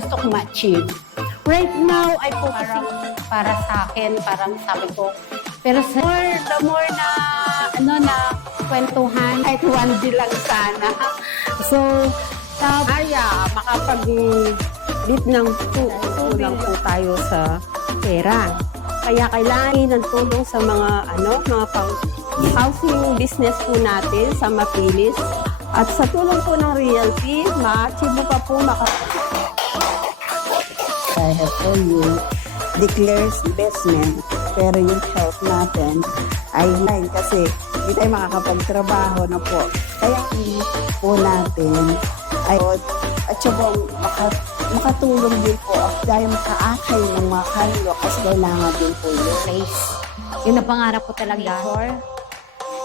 gusto kong ma-achieve. Right now, ay po parang para sa akin, parang sabi ko, pero the more na, na kwentuhan, kahit 1D lang sana. So, makapag-lead ng kulang po tayo sa pera. Kaya kailangan ng tulong sa mga housing business po natin sa Mapilis. At sa tulong po ng realty, ma-achieve mo pa po I have told you, declares investment, pero yung health natin ay line kasi hindi tayo makakapagtrabaho na po. Kaya hindi po natin ay at saka makatulong din po dahil makaakay ng mga kalyo kasi kailangan din po yun. Place. Yun ang pangarap ko talaga.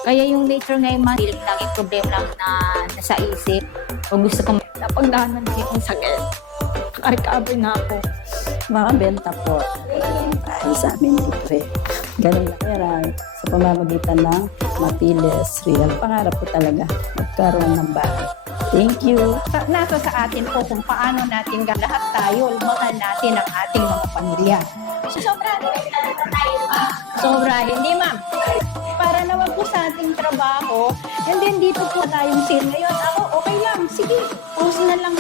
Kaya yung nature ngayon, mahilig lang yung problema lang na nasa isip. O gusto kong napagdaanan din yung sakit. Recover na ako. Makabenta po. Ay, sa amin libre. Ganun lang pera sa pamamagitan ng Mapilis Real. Pangarap ko talaga magkaroon ng bahay. Thank you. nasa sa atin po kung paano natin lahat tayo, mahal natin ang ating mga pamilya. Sobra, hindi ma'am. Para naman po sa ating trabaho, and then dito po tayong scene ngayon. Ako, okay lang, sige, post na lang.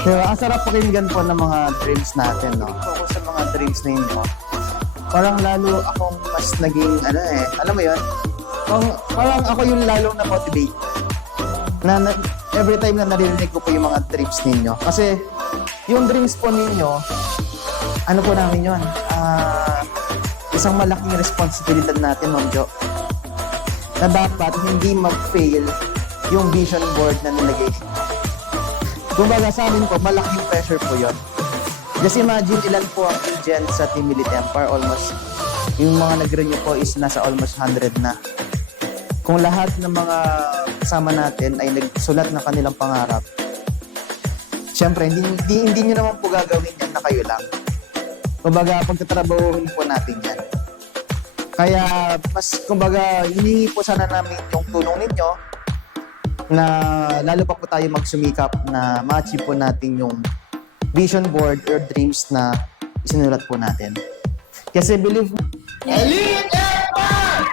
Diba, ang sarap pakinggan po ng mga dreams natin, no? Focus sa mga dreams ninyo. Parang lalo akong mas naging, alam mo yun? Parang ako yung lalong na-motivate. Every time na naririnig ko po yung mga dreams ninyo. Kasi yung dreams po ninyo, ano po namin yun? Isang malaking responsibilidad natin, Ma'am Jo. Na dapat hindi mag-fail yung vision board na nilagay ninyo. Kumbaga sa amin po, malaking pressure po yun. Just imagine ilan po ang agents sa Team Elite Empire. Almost, yung mga nag-renew po is nasa almost 100 na. Kung lahat ng mga kasama natin ay nagsulat ng kanilang pangarap, syempre, hindi nyo naman po gagawin yan na kayo lang. Kumbaga, pagtatrabahuhin po natin yan. Kaya, kumbaga, hinihingi po sana namin yung tulong ninyo na lalo pa po tayo magsumikap na ma-achieve po natin yung vision board or dreams na isinulat po natin. Kasi believe me, Elite Empire!